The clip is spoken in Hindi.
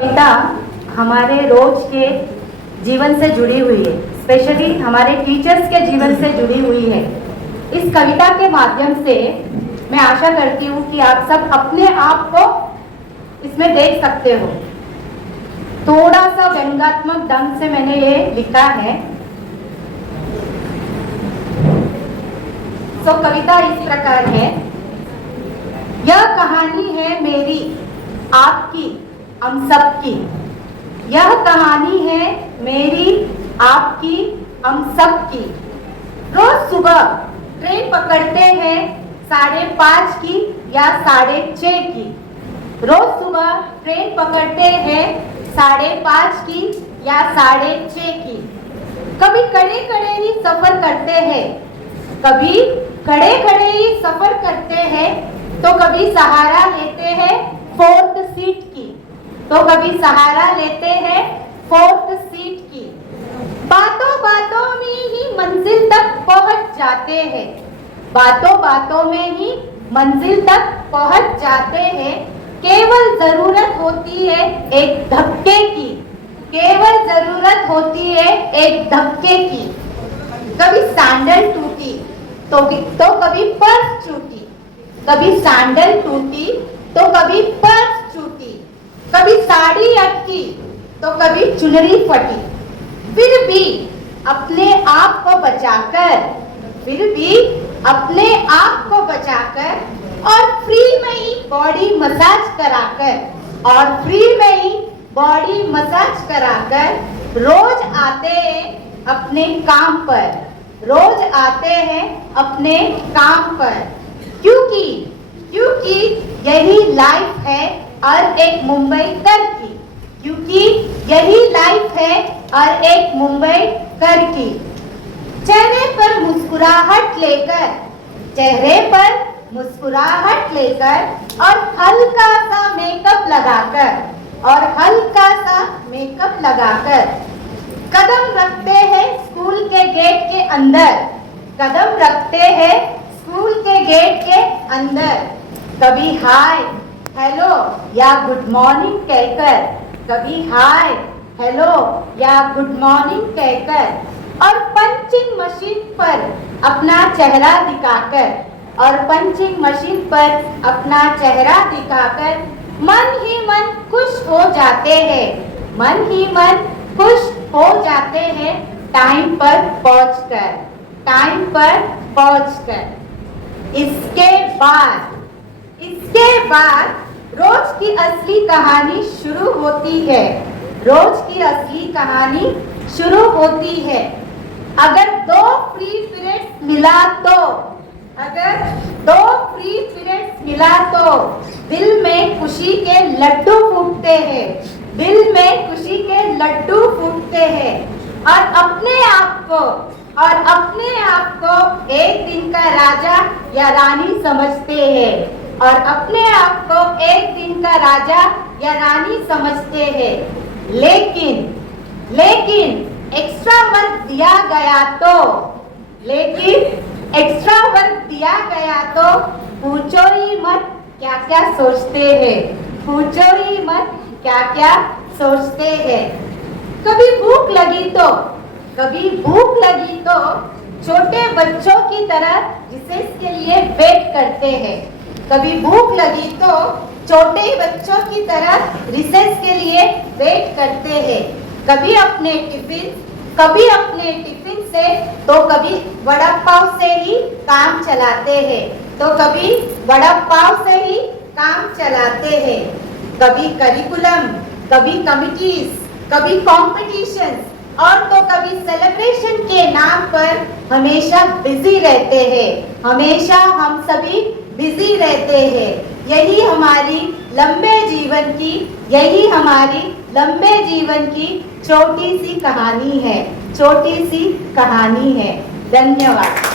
कविता हमारे रोज के जीवन से जुड़ी हुई है, स्पेशली हमारे टीचर्स के जीवन से जुड़ी हुई है। इस कविता के माध्यम से मैं आशा करती हूँ कि आप सब अपने आप को इसमें देख सकते हो। थोड़ा सा व्यंग्यात्मक ढंग से मैंने ये लिखा है। तो कविता इस प्रकार है। यह कहानी है मेरी, आपकी, हम सब की। यह कहानी है मेरी, आपकी, हम सब की। रोज सुबह ट्रेन पकड़ते हैं 5:30 की या 6:30 की। रोज सुबह ट्रेन पकड़ते हैं 5:30 की या 6:30 की। कभी खड़े खड़े ही सफर करते हैं, कभी खड़े खड़े ही सफर करते हैं, तो कभी सहारा लेते हैं 4th सीट की, तो कभी सहारा लेते हैं 4th सीट की। बातों बातों में ही मंजिल तक पहुंच जाते हैं, बातों बातों में ही मंजिल तक पहुंच जाते हैं। केवल जरूरत होती है एक धक्के की, केवल जरूरत होती है एक धक्के की। कभी सैंडल टूटी तो कभी पर्स छूटी, कभी सैंडल टूटी तो कभी पर्स छूटी, कभी साड़ी अटकी तो कभी चुनरी फटी। फिर भी अपने आप को बचाकर, फिर भी अपने आप को बचाकर और फ्री में ही बॉडी मसाज कराकर, और फ्री में ही बॉडी मसाज कराकर रोज आते हैं अपने काम पर, रोज आते हैं अपने काम पर। क्योंकि यही लाइफ है और एक मुंबई कर की, क्योंकि यही लाइफ है और एक मुंबई कर की। चेहरे पर मुस्कुराहट लेकर, चेहरे पर मुस्कुराहट लेकर और हल्का सा मेकअप लगाकर, और हल्का सा मेकअप लगाकर कदम रखते हैं स्कूल के गेट के अंदर, कदम रखते हैं स्कूल के गेट के अंदर। कभी हाय हेलो या गुड मॉर्निंग कहकर, कभी हाय हेलो या गुड मॉर्निंग कहकर, और पंचिंग मशीन पर अपना चेहरा दिखाकर, और पंचिंग मशीन पर अपना चेहरा दिखाकर मन ही मन खुश हो जाते हैं, मन ही मन खुश हो जाते हैं। टाइम पर पहुंचकर, टाइम पर पहुंचकर। इसके बाद रोज की असली कहानी शुरू होती है, रोज की असली कहानी शुरू होती है। अगर 2 फ्री पीरियड्स मिला तो, अगर 2 फ्री पीरियड्स मिला तो दिल में खुशी के लड्डू फूटते हैं, दिल में खुशी के लड्डू फूटते हैं। और अपने आप को एक दिन का राजा या रानी समझते हैं, और अपने आप को एक दिन का राजा या रानी समझते हैं। लेकिन एक्स्ट्रा वर्क दिया गया तो, लेकिन एक्स्ट्रा वर्क दिया गया तो पूछो ही मत क्या क्या सोचते हैं, पूछो ही मत क्या क्या सोचते हैं। कभी भूख लगी तो, कभी भूख लगी तो छोटे बच्चों की तरह रिसेस के लिए वेट करते हैं, कभी भूख लगी तो छोटे बच्चों की तरह रिसेस के लिए वेट करते हैं। कभी अपने टिफिन से तो कभी वड़ा पाव से ही काम चलाते हैं, तो कभी वड़ा पाव से ही काम चलाते हैं। कभी करिकुलम, कभी कमिटीज, कभी कॉम्पिटिशन्स, और तो कभी सेलिब्रेशन के नाम पर हमेशा बिजी रहते हैं, हमेशा हम सभी बिजी रहते हैं। यही हमारी लंबे जीवन की छोटी सी कहानी है, छोटी सी कहानी है। धन्यवाद।